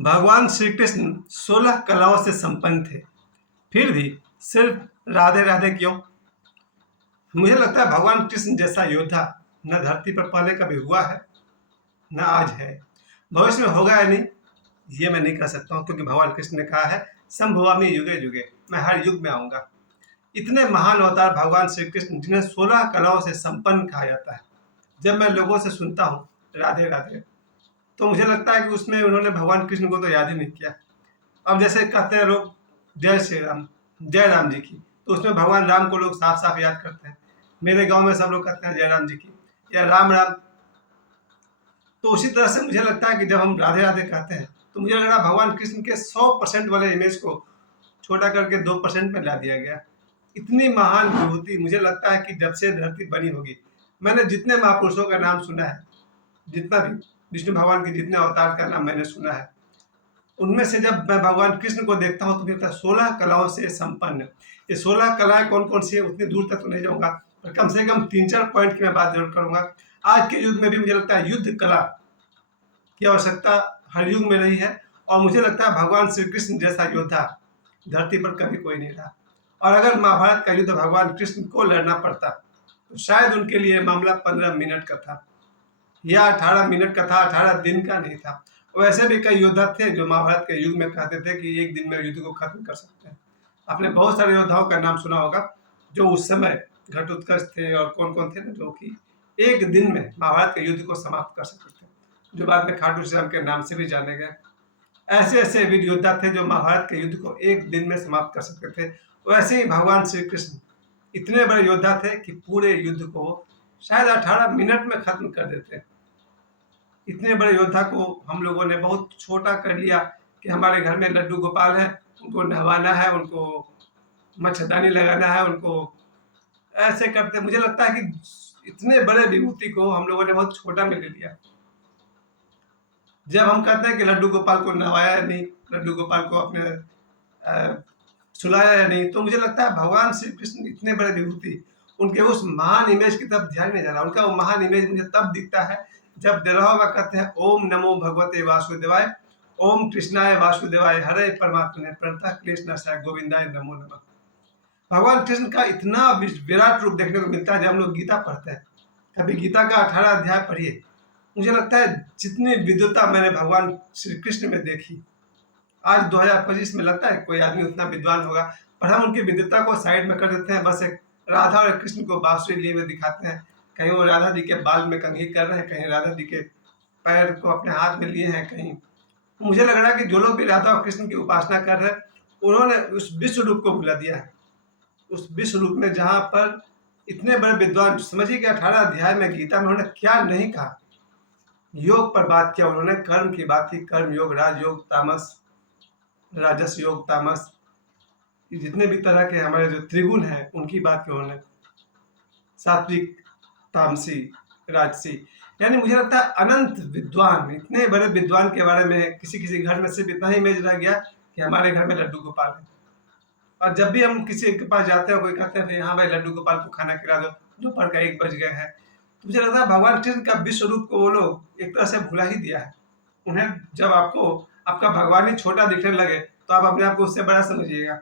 भगवान श्री कृष्ण 16 कलाओं से संपन्न थे, फिर भी सिर्फ राधे राधे क्यों? मुझे लगता है भगवान कृष्ण जैसा योद्धा न धरती पर पहले कभी हुआ है, न आज है, भविष्य में होगा या नहीं, ये मैं नहीं कह सकता हूँ, क्योंकि भगवान कृष्ण ने कहा है संभवामि युगे युगे, मैं हर युग में आऊंगा। इतने महान अवतार भगवान श्री कृष्ण, जिन्हें 16 कलाओं से संपन्न कहा जाता है, जब मैं लोगों से सुनता हूँ राधे राधे, तो मुझे लगता है कि उसमें उन्होंने भगवान कृष्ण को तो याद ही नहीं किया। अब जैसे कहते हैं लोग जय श्री राम, जय राम जी की, तो उसमें भगवान राम को लोग साफ साफ याद करते हैं। मेरे गांव में सब लोग कहते हैं जय राम जी की या राम राम। तो उसी तरह से मुझे लगता है कि जब हम राधे राधे कहते हैं, तो मुझे लग रहा है भगवान कृष्ण के 100% वाले इमेज को छोटा करके 2% में ला दिया गया। इतनी महान विभूति, मुझे लगता है कि जब से धरती बनी होगी, मैंने जितने महापुरुषों का नाम सुना है, जितना भी विष्णु भगवान के जितने अवतार का नाम मैंने सुना है, उनमें से जब मैं भगवान कृष्ण को देखता हूँ तो मुझे लगता है 16 कलाओं से संपन्न। ये 16 कलाएं कौन कौन सी है उतनी दूर तक तो नहीं जाऊंगा, पर कम से कम 3-4 पॉइंट की मैं बात जरूर करूंगा। आज के युग में भी मुझे लगता है युद्ध कला की आवश्यकता हर युग में रही है, और मुझे लगता है भगवान श्री कृष्ण जैसा योद्धा धरती पर कभी कोई नहीं रहा। और अगर महाभारत का युद्ध भगवान कृष्ण को लड़ना पड़ता, तो शायद उनके लिए मामला 15 मिनट का था या 18 मिनट का था, 18 दिन का नहीं था। वैसे भी कई योद्धा थे जो महाभारत के युग में कहते थे कि एक दिन में युद्ध को खत्म कर सकते हैं। आपने बहुत सारे योद्धाओं का नाम सुना होगा जो उस समय घटोत्कच थे, और कौन कौन थे ना जो कि एक दिन में महाभारत के युद्ध को समाप्त कर सकते थे, जो बाद में खाटू श्याम के नाम से भी जाने गए। ऐसे ऐसे वीर योद्धा थे जो महाभारत के युद्ध को एक दिन में समाप्त कर सकते थे। वैसे ही भगवान श्री कृष्ण इतने बड़े योद्धा थे कि पूरे युद्ध को शायद 18 मिनट में खत्म कर देते। इतने बड़े योद्धा को हम लोगों ने बहुत छोटा कर लिया कि हमारे घर में लड्डू गोपाल है, उनको नहवाना है, उनको मच्छरदानी लगाना है, उनको ऐसे करते। मुझे लगता है कि इतने बड़े विभूति को हम लोगों ने बहुत छोटा में ले लिया। जब हम कहते हैं कि लड्डू गोपाल को नहवाया या नहीं, लड्डू गोपाल को अपने सुलाया या नहीं, तो मुझे लगता है भगवान श्री कृष्ण इतने बड़े विभूति, उनके उस महान इमेज की तरफ ध्यान नहीं जा रहा। उनका वो महान इमेज मुझे तब दिखता है जब देरहा में कहते हैं ओम नमो भगवते वासुदेवाय, ओम कृष्णाय वासुदेवाय, हरे परमात्मा प्रणता क्लेश नाशाय गोविंदाय नमो नमः। भगवान कृष्ण का इतना विराट रूप देखने को मिलता है जब हम लोग गीता पढ़ते हैं। कभी गीता का 18 अध्याय पढ़िए, मुझे लगता है जितनी विद्वता मैंने भगवान श्री कृष्ण में देखी, आज 2025 में लगता है कोई आदमी उतना विद्वान होगा, पर हम उनकी विद्वता को साइड में कर देते हैं। बस एक राधा और कृष्ण को बांसुरी लिए हुए दिखाते हैं। कहीं वो राधा जी के बाल में कंघी कर रहे हैं, कहीं राधा जी के पैर को अपने हाथ में लिए हैं, कहीं। मुझे लग रहा है कि जो लोग भी राधा और कृष्ण की उपासना कर रहे हैं, उन्होंने उस विश्व रूप को भुला दिया है। उस विश्व रूप में जहाँ पर इतने बड़े विद्वान, समझिए कि 18 अध्याय में गीता में उन्होंने क्या नहीं कहा। योग पर बात किया उन्होंने, कर्म की बात की, कर्म योग, राजयोग, तामस, राजस योग, तामस, जितने भी तरह के हमारे जो त्रिगुण हैं उनकी बात की उन्होंने, सात्विक, तामसी, राजसी। यानी मुझे लगता है अनंत विद्वान, इतने बड़े विद्वान के बारे में किसी किसी घर में सिर्फ इतना ही इमेज रह गया कि हमारे घर में लड्डू गोपाल है। और जब भी हम किसी के पास जाते हैं, कोई कहते हैं हाँ भाई लड्डू गोपाल को खाना खिला दो, दोपहर का 1 बज गए हैं, तो मुझे लगता है भगवान कृष्ण का विश्व रूप को वो लोग एक तरह से भुला ही दिया है। उन्हें जब आपको आपका भगवान ही छोटा दिखने लगे, तो आप अपने आप को उससे बड़ा समझिएगा।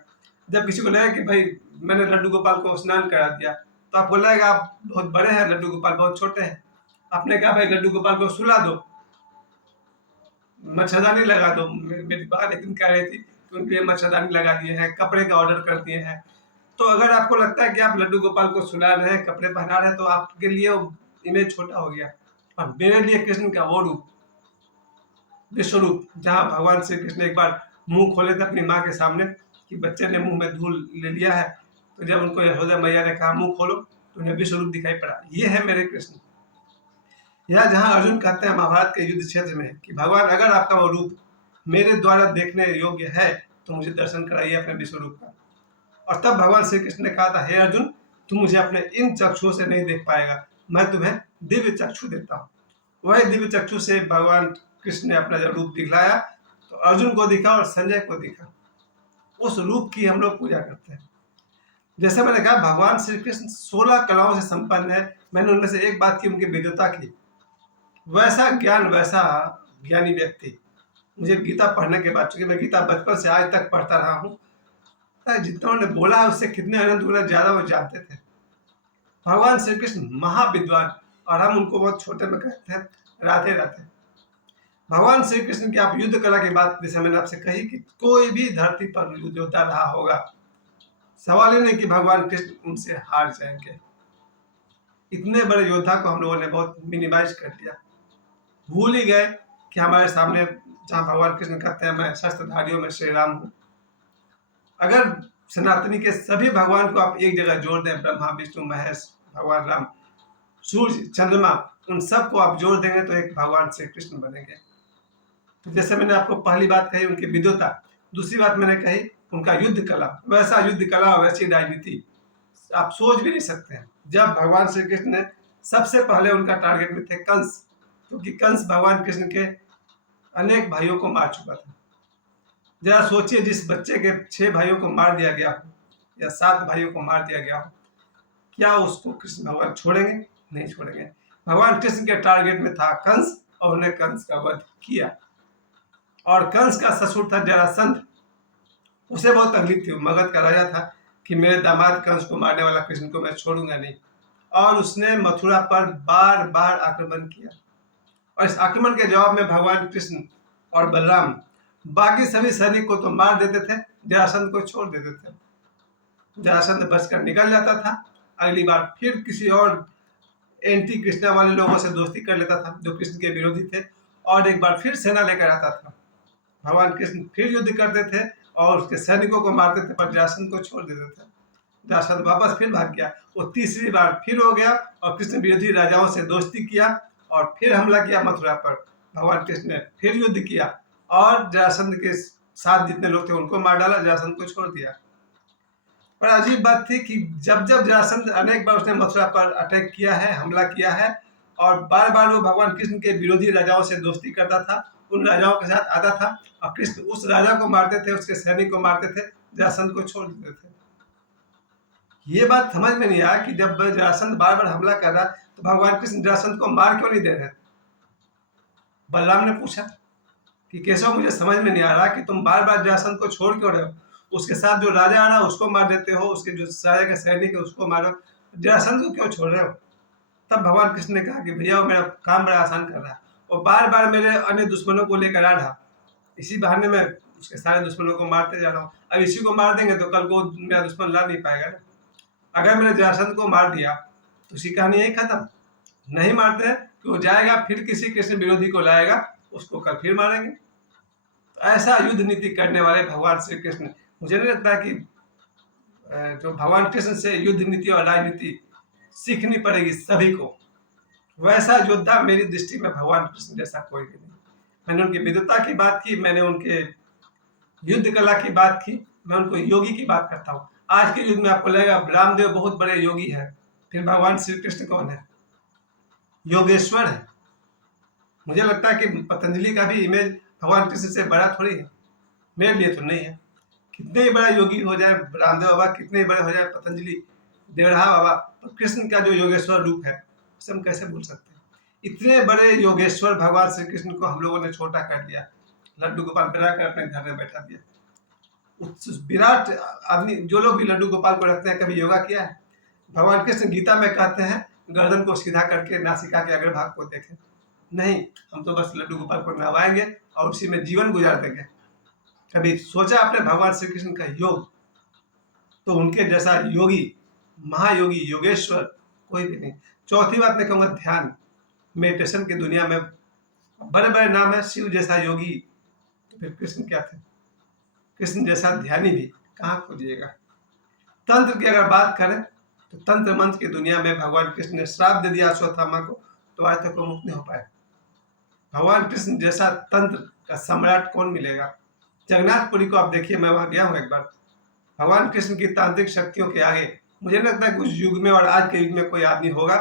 जब किसी को लगे कि भाई मैंने लड्डू गोपाल को स्नान करा दिया, तो आपको लगेगा आप बहुत बड़े हैं, लड्डू गोपाल बहुत छोटे हैं। आपने कहा भाई लड्डू गोपाल को सुला दो, मच्छरदानी लगा दो, मेरी बात एक दिन कह रही थी कि उनके लिए मच्छरदानी लगा दिए हैं, कपड़े का ऑर्डर कर दिए हैं। तो अगर आपको लगता है कि आप लड्डू गोपाल को सुला रहे हैं, कपड़े पहना रहे हैं, तो आपके लिए वो इमेज छोटा हो गया। और मेरे लिए कृष्ण का वो रूप, विश्व रूप, जहाँ भगवान श्री कृष्ण एक बार मुंह खोले थे अपनी माँ के सामने कि बच्चे ने मुंह में धूल ले लिया है, तो जब उनको यशोदा मैया ने कहा मुंह खोलो, तो उन्हें विश्व रूप दिखाई पड़ा। ये है मेरे कृष्ण। यह जहाँ अर्जुन कहते हैं महाभारत के युद्ध क्षेत्र में कि भगवान अगर आपका वो रूप मेरे द्वारा देखने योग्य है, तो मुझे दर्शन कराइए अपने विश्व रूप का। और तब भगवान श्री कृष्ण ने कहा था, हे अर्जुन, तुम मुझे अपने इन चक्षुओं से नहीं देख पाएगा, मैं तुम्हें दिव्य चक्षु देता हूँ। वही दिव्य चक्षु से भगवान कृष्ण ने अपना जब रूप दिखलाया, तो अर्जुन को दिखा और संजय को दिखा। उस रूप की हम लोग पूजा करते हैं। जैसे मैंने कहा भगवान श्री कृष्ण 16 कलाओं से संपन्न है। मैंने उनमें से एक बात की, उनकी विद्वता की। वैसा ज्ञान, वैसा ज्ञानी व्यक्ति, मुझे गीता पढ़ने के बाद, चूंकि मैं गीता बचपन से आज तक पढ़ता रहा हूँ, जितना उन्होंने बोला है उससे कितने अनंत गुना ज्यादा वो जानते थे। भगवान श्री कृष्ण महाविद्वान, और हम उनको बहुत छोटे में कहते हैं राधे राधे। भगवान श्री कृष्ण की आप युद्ध कला की बात जैसे मैंने आपसे कही कि कोई भी धरती पर योद्धा रहा होगा, सवाल ही नहीं कि भगवान कृष्ण उनसे हार जाएंगे। इतने बड़े योद्धा को हम लोगों ने बहुत मिनिमाइज कर दिया, भूल ही गए कि हमारे सामने जहाँ भगवान कृष्ण कहते हैं मैं शस्त्रधारियों में श्री राम हूँ। अगर सनातनी के सभी भगवान को आप एक जगह जोड़ दें, ब्रह्मा विष्णु महेश, भगवान राम, सूर्य चंद्रमा, उन सब को आप जोड़ देंगे तो एक भगवान श्री कृष्ण बनेंगे। तो जैसे मैंने आपको पहली बात कही उनकी विद्वता, दूसरी बात मैंने कही उनका युद्ध कला, वैसा युद्ध कला और वैसी राजनीति आप सोच भी नहीं सकते हैं। जब भगवान श्री कृष्ण ने सबसे पहले उनका टारगेट में थे कंस, क्योंकि कंस भगवान कृष्ण के अनेक भाइयों को मार चुका था। जरा सोचिए, जिस बच्चे के 6 भाइयों को मार दिया गया हो या 7 भाइयों को मार दिया गया हो, क्या उसको कृष्ण भगवान छोड़ेंगे? नहीं छोड़ेंगे। भगवान कृष्ण के टारगेट में था कंस, और उन्हें कंस का वध किया। और कंस का ससुर था जरासंध, उसे बहुत तकलीफ थी, मगध का राजा था कि मेरे दामाद कंस को मारने वाला कृष्ण को मैं छोड़ूंगा नहीं। और उसने मथुरा पर बार बार आक्रमण किया, और इस आक्रमण के जवाब में भगवान कृष्ण और बलराम बाकी सभी सैनिक को तो मार देते थे, जरासंध को छोड़ देते थे। जरासंध बचकर निकल जाता था, अगली बार फिर किसी और एंटी कृष्णा वाले लोगों से दोस्ती कर लेता था जो कृष्ण के विरोधी थे, और एक बार फिर सेना लेकर आता था। भगवान कृष्ण फिर युद्ध करते थे और उसके सैनिकों को मारते थे, पर जरासंध को छोड़ देते थे। जरासंध वापस फिर भाग गया, वो तीसरी बार फिर हो गया और कृष्ण विरोधी राजाओं से दोस्ती किया और फिर हमला किया मथुरा पर। भगवान कृष्ण ने फिर युद्ध किया और जरासंध के साथ जितने लोग थे उनको मार डाला, जरासंध को छोड़ दिया। पर अजीब बात थी कि जब जब जरासंध अनेक बार उसने मथुरा पर अटैक किया है, हमला किया है, और बार बार वो भगवान कृष्ण के विरोधी राजाओं से दोस्ती करता था, उन राजाओं के साथ आता था और कृष्ण उस राजा को मारते थे, उसके सैनिक को मारते थे, जरासंध को छोड़ देते थे। ये बात समझ में नहीं आया कि जब जरासंध बार बार हमला कर रहा तो भगवान कृष्ण जरासंध को मार क्यों नहीं दे रहे। बलराम ने पूछा कि केशव, मुझे समझ में नहीं आ रहा कि तुम बार बार जरासंध को छोड़ क्यों रहे हो, उसके साथ जो राजा आ रहा है उसको मार देते हो, उसके जो राजा के सैनिक है उसको मारो, जरासंध को क्यों छोड़ रहे हो। तब भगवान कृष्ण ने कहा कि भैया वो मेरा काम बड़ा आसान कर रहा है, वो बार बार मेरे अन्य दुश्मनों को लेकर आ रहा, इसी बहाने में उसके सारे दुश्मनों को मारते जा रहा हूँ। अब इसी को मार देंगे तो कल को मेरा दुश्मन ला नहीं पाएगा ना। अगर मैंने जरासंध को मार दिया तो उसी कहानी यही खत्म। नहीं मारते हैं कि वो जाएगा फिर किसी कृष्ण विरोधी को लाएगा, उसको कल फिर मारेंगे। तो ऐसा युद्ध नीति करने वाले भगवान श्री कृष्ण, मुझे नहीं लगता कि जो भगवान कृष्ण से युद्ध नीति और राजनीति सीखनी पड़ेगी सभी को। वैसा योद्धा मेरी दृष्टि में भगवान कृष्ण जैसा कोई भी नहीं। मैंने उनकी विद्वता की बात की, मैंने उनके युद्ध कला की बात की, मैं उनको योगी की बात करता हूँ। आज के युग में आपको लगेगा रामदेव बहुत बड़े योगी है, फिर भगवान श्री कृष्ण कौन है? योगेश्वर है। मुझे लगता है कि पतंजलि का भी इमेज भगवान कृष्ण से बड़ा थोड़ी है, मेरे लिए तो नहीं है। कितने ही बड़ा योगी हो जाए रामदेव बाबा, कितने ही बड़े हो जाए पतंजलि, देवढ़ा बाबा, तो कृष्ण का जो योगेश्वर रूप है उसे हम कैसे भूल सकते हैं। इतने बड़े योगेश्वर भगवान श्री कृष्ण को हम लोगों ने छोटा कर दिया, लड्डू गोपाल बनाकर अपने घर में बैठा दिया। विराट आदमी, जो लोग भी लड्डू गोपाल को रखते हैं, कभी योगा किया है? भगवान कृष्ण गीता में कहते हैं गर्दन को सीधा करके नासिका के अग्रभाग को देखें। नहीं, हम तो बस लड्डू गोपाल को नहवाएंगे और उसी में जीवन गुजार देंगे। कभी सोचा आपने भगवान श्री कृष्ण का योग? तो उनके जैसा योगी, महायोगी, योगेश्वर कोई भी नहीं। चौथी बात मैं कहूँगा ध्यान, मेडिटेशन की दुनिया में बड़े बड़े नाम है, शिव जैसा योगी, तो फिर कृष्ण क्या थे? कृष्ण जैसा ध्यानी भी कहाँ खोजिएगा। तंत्र की अगर बात करें तो तंत्र मंत्र की दुनिया में भगवान कृष्ण ने श्राप दे दिया अश्वत्थामा को, तो आज तक वो मुक्त नहीं हो पाए। भगवान कृष्ण जैसा तंत्र का सम्राट कौन मिलेगा? जगन्नाथपुरी को आप देखिए, मैं वहां गया हूँ एक बार। भगवान कृष्ण की तांत्रिक शक्तियों के आगे मुझे नहीं लगता है उस युग में और आज के युग में कोई आदमी होगा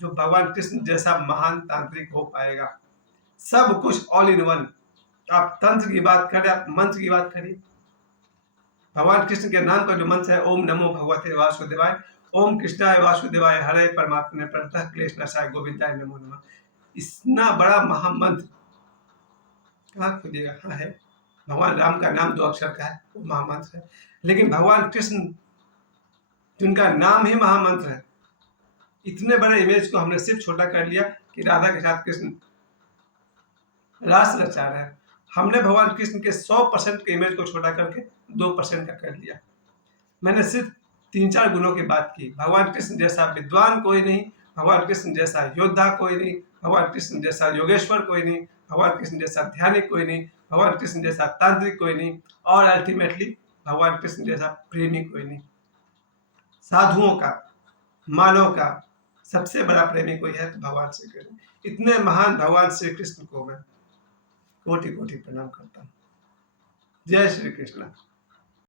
जो भगवान कृष्ण जैसा महान तांत्रिक हो पाएगा। सब कुछ ऑल इन वन। आप तंत्र की बात करें, आप मंत्र की बात करिए, भगवान कृष्ण के नाम का जो मंत्र है ओम नमो भगवते वासुदेवाय, ओम कृष्णाय वासुदेवाय हरे परमात्मा प्रणतः क्लेश नाशाय गोविंदाय नमो नमः, इतना बड़ा महामंत्र कहाँ खोजिएगा? हाँ है, भगवान राम का नाम 2 अक्षर का है, वो महामंत्र है। लेकिन भगवान कृष्ण, जिनका नाम ही महामंत्र है, इतने बड़े इमेज को हमने सिर्फ छोटा कर लिया कि राधा के साथ कृष्ण रास रचा रहे हैं। हमने भगवान कृष्ण के 100% के इमेज को छोटा करके 2% का कर लिया। मैंने सिर्फ 3-4 गुणों की बात की। भगवान कृष्ण जैसा विद्वान कोई नहीं, भगवान कृष्ण जैसा योद्धा कोई नहीं, भगवान कृष्ण जैसा योगेश्वर कोई नहीं, भगवान कृष्ण जैसा ध्यानिक कोई नहीं, भगवान कृष्ण जैसा तांत्रिक कोई नहीं, और अल्टीमेटली भगवान कृष्ण जैसा प्रेमी कोई नहीं। साधुओं का, मानव का सबसे बड़ा प्रेमी कोई है तो भगवान श्री कृष्ण। इतने महान भगवान श्री कृष्ण को मैं कोटि कोटि प्रणाम करता हूँ। जय श्री कृष्ण।